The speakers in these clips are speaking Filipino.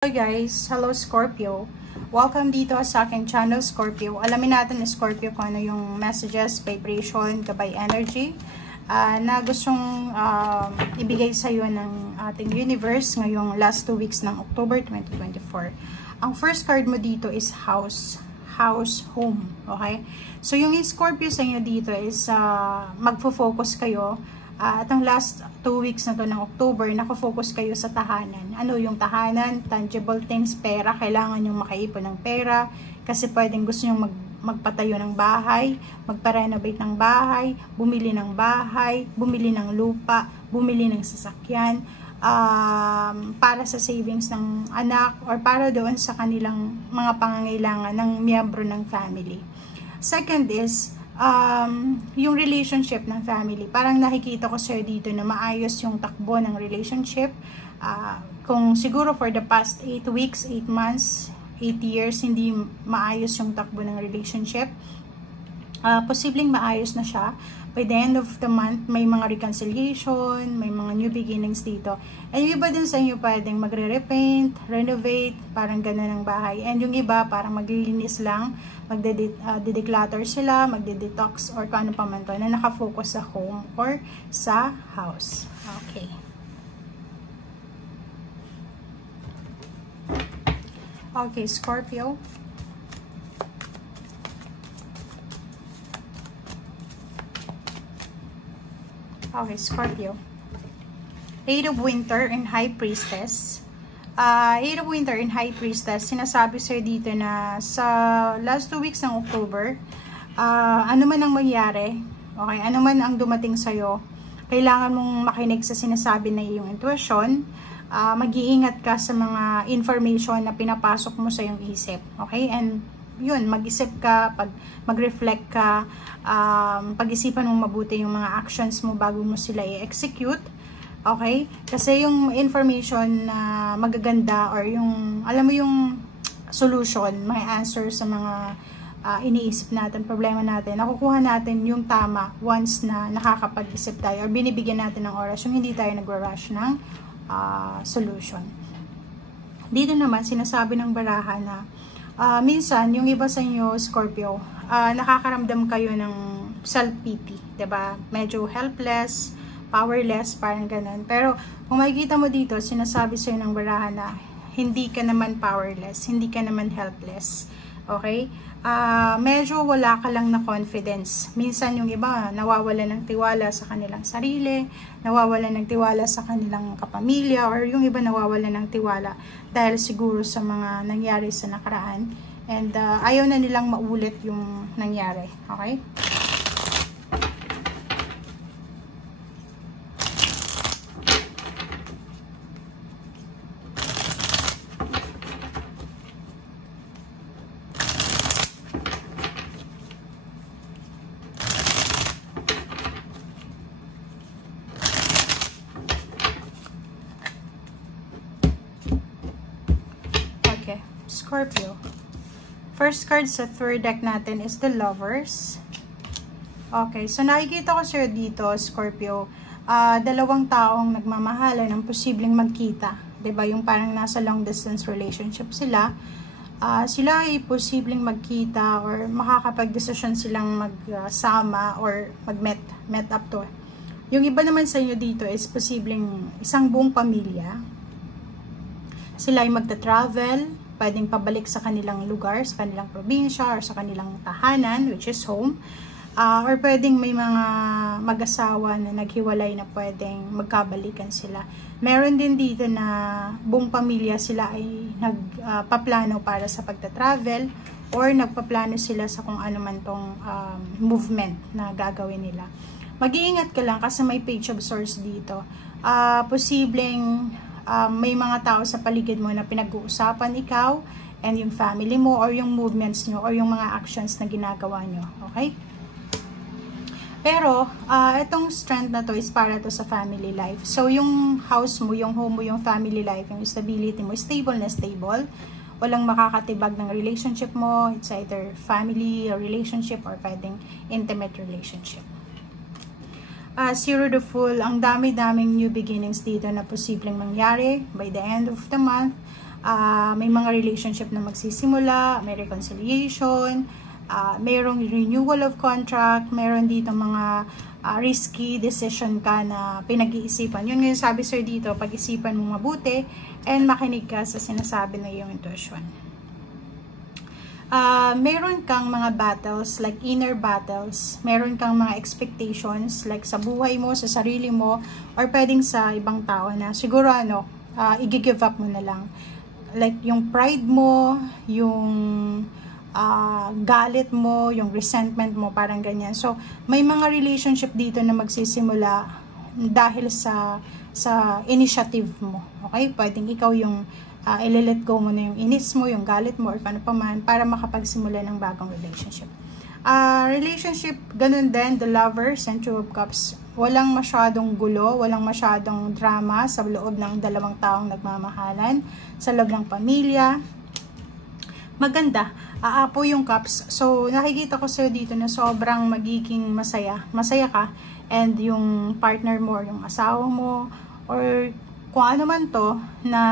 Hello guys! Hello Scorpio! Welcome dito sa aking channel Scorpio. Alamin natin Scorpio kung ano yung messages, vibration, gabay energy na gustong ibigay sa iyo ng ating universe ngayong last 2 weeks ng October 2024. Ang first card mo dito is house, home. Okay? So yung Scorpio sa inyo dito is magfo-focus kayo. At ang last 2 weeks na to ng October, nakafocus kayo sa tahanan. Ano yung tahanan? Tangible things, pera. Kailangan yung makaipon ng pera. Kasi pwedeng gusto nyo magpatayo ng bahay, magpa-renovate ng bahay, bumili ng bahay, bumili ng lupa, bumili ng sasakyan, para sa savings ng anak, or para doon sa kanilang mga pangangailangan ng miyembro ng family. Second is, yung relationship ng family. Parang nakikita ko sir dito na maayos yung takbo ng relationship. Kung siguro for the past 8 weeks, 8 months, 8 years, hindi maayos yung takbo ng relationship. Posibleng maayos na siya. By the end of the month, may mga reconciliation, may mga new beginnings dito. And yung iba din sa inyo pwedeng magre-repaint, renovate, parang gano'n ang bahay. And yung iba parang maglilinis lang, magde-declutter sila, magde-detox, or kung ano pa man to, na nakafocus sa home or sa house. Okay. Okay, Scorpio. Okay, Scorpio. Eight of Winter and High Priestess. Eight of Winter and High Priestess, sinasabi sir dito na sa last 2 weeks ng October, ano man ang mangyari, okay, ano man ang dumating sa'yo, kailangan mong makinig sa sinasabi na iyong intuition. Mag-iingat ka sa mga information na pinapasok mo sa iyong isip. Okay? And yun, mag-isip ka, mag-reflect ka, pag-isipan mong mabuti yung mga actions mo bago mo sila i-execute. Okay? Kasi yung information na magaganda, or yung, alam mo yung solution, may answer sa mga iniisip natin, problema natin, nakukuha natin yung tama once na nakakapag-isip tayo, or binibigyan natin ng oras, yung hindi tayo nag-rush ng solution. Dito naman, sinasabi ng baraha na minsan, yung iba sa inyo, Scorpio, nakakaramdam kayo ng self-pity, diba? Medyo helpless, powerless, parang ganun. Pero, kung makikita mo dito, sinasabi sa'yo ng baraha na hindi ka naman powerless, hindi ka naman helpless. Okay? Medyo wala ka lang na confidence. Minsan yung iba, nawawala ng tiwala sa kanilang sarili, nawawala ng tiwala sa kanilang kapamilya, or yung iba nawawala ng tiwala dahil siguro sa mga nangyari sa nakaraan. And ayaw na nilang maulit yung nangyari. Okay? Scorpio. First card sa third deck natin is the Lovers. Okay, so nakikita ko sir dito, Scorpio, dalawang taong nagmamahalan ng posibleng magkita. Diba? Yung parang nasa long distance relationship sila. Sila ay posibleng magkita or makakapag-desisyon silang magsama or mag-met up to. Yung iba naman sa inyo dito is posibleng isang buong pamilya. Sila ay magta-travel, pwedeng pabalik sa kanilang lugar, sa kanilang probinsya, or sa kanilang tahanan, which is home. Or pwedeng may mga mag-asawa na naghiwalay na pwedeng magkabalikan sila. Meron din dito na buong pamilya sila ay nagpaplano para sa pagta-travel, or nagpaplano sila sa kung ano man tong movement na gagawin nila. Mag-iingat ka lang kasi may Page of Swords dito. Posibleng may mga tao sa paligid mo na pinag-uusapan ikaw and yung family mo, or yung movements nyo, or yung mga actions na ginagawa nyo. Okay? Pero, itong strength na to is para to sa family life. So, yung house mo, yung home mo, yung family life, yung stability mo, stable na stable. Walang makakatibag ng relationship mo. It's either family or relationship, or pwedeng intimate relationship. Zero the Fool, ang dami-daming new beginnings dito na posibleng mangyari by the end of the month. may mga relationship na magsisimula, may reconciliation, mayroong renewal of contract, meron dito mga risky decision ka na pinag-iisipan. Yun ngayon sabi sir dito, pag-isipan mo mabuti and makinig ka sa sinasabi ng iyong intuition. Meron kang mga battles, like inner battles, meron kang mga expectations, like sa buhay mo, sa sarili mo, or pwedeng sa ibang tao na siguro i-give up mo na lang. Like yung pride mo, yung galit mo, yung resentment mo, parang ganyan. So, may mga relationship dito na magsisimula dahil sa initiative mo. Okay? Pwedeng ikaw yung i-let go mo na yung inis mo, yung galit mo, or paano pa man, para makapagsimula ng bagong relationship. Relationship, ganun din, the Lovers and Two of Cups. Walang masyadong gulo, walang masyadong drama sa loob ng dalawang taong nagmamahalan, sa loob ng pamilya. Maganda, aapo yung cups. So, nakikita ko sa'yo dito na sobrang magiging masaya. Masaya ka, and yung partner mo, or yung asawa mo, or kung ano man to na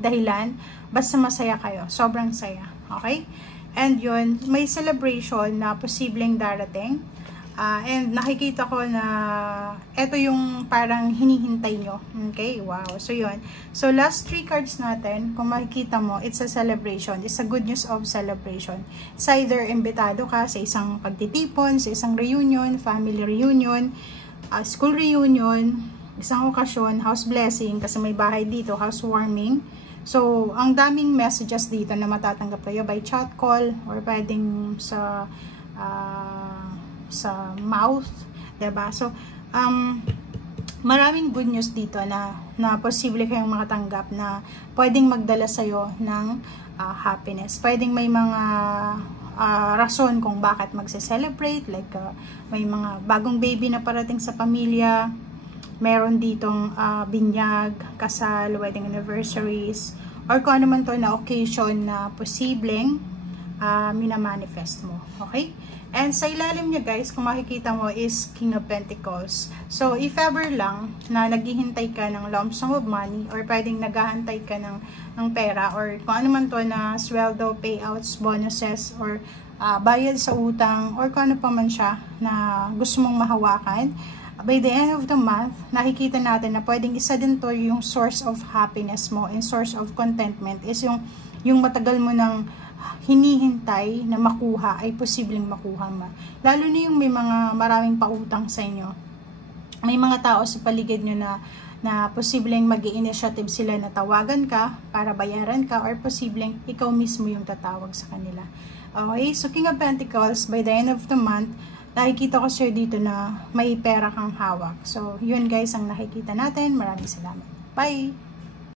dahilan, basta masaya kayo. Sobrang saya. Okay? And yun, may celebration na posibleng darating. And nakikita ko na ito yung parang hinihintay nyo. Okay? Wow. So yun. So last 3 cards natin, kung makikita mo, it's a celebration. It's a good news of celebration. It's either imbitado ka sa isang pagtitipon, sa isang reunion, family reunion, school reunion, isang okasyon, house blessing, kasi may bahay dito, housewarming. So, ang daming messages dito na matatanggap kayo by chat call, or pwedeng sa mouth, diba? So, maraming good news dito na posible kayong makatanggap na pwedeng magdala sa'yo ng happiness. Pwedeng may mga rason kung bakit magse-celebrate, like may mga bagong baby na parating sa pamilya, meron ditong binyag, kasal, wedding anniversaries, or kung ano man to na occasion na posibleng minamanifest mo. Okay? And sa ilalim niya guys, kung makikita mo is King of Pentacles. So, if ever lang na naghihintay ka ng lump sum of money, or pwedeng naghahantay ka ng pera, or kung ano man to na sweldo, payouts, bonuses, or bayad sa utang, or kung ano pa man siya na gusto mong mahawakan, by the end of the month, nakikita natin na pwedeng isa din to yung source of happiness mo and source of contentment is yung matagal mo nang hinihintay na makuha ay posibleng makuha mo. Lalo na yung may mga maraming pautang sa inyo. May mga tao sa paligid nyo na posibleng mag-i-initiative sila na tawagan ka para bayaran ka, or posibleng ikaw mismo yung tatawag sa kanila. Okay, so King of Pentacles, by the end of the month, nakikita ko sir dito na may pera kang hawak. So, yun guys ang nakikita natin. Maraming salamat. Bye!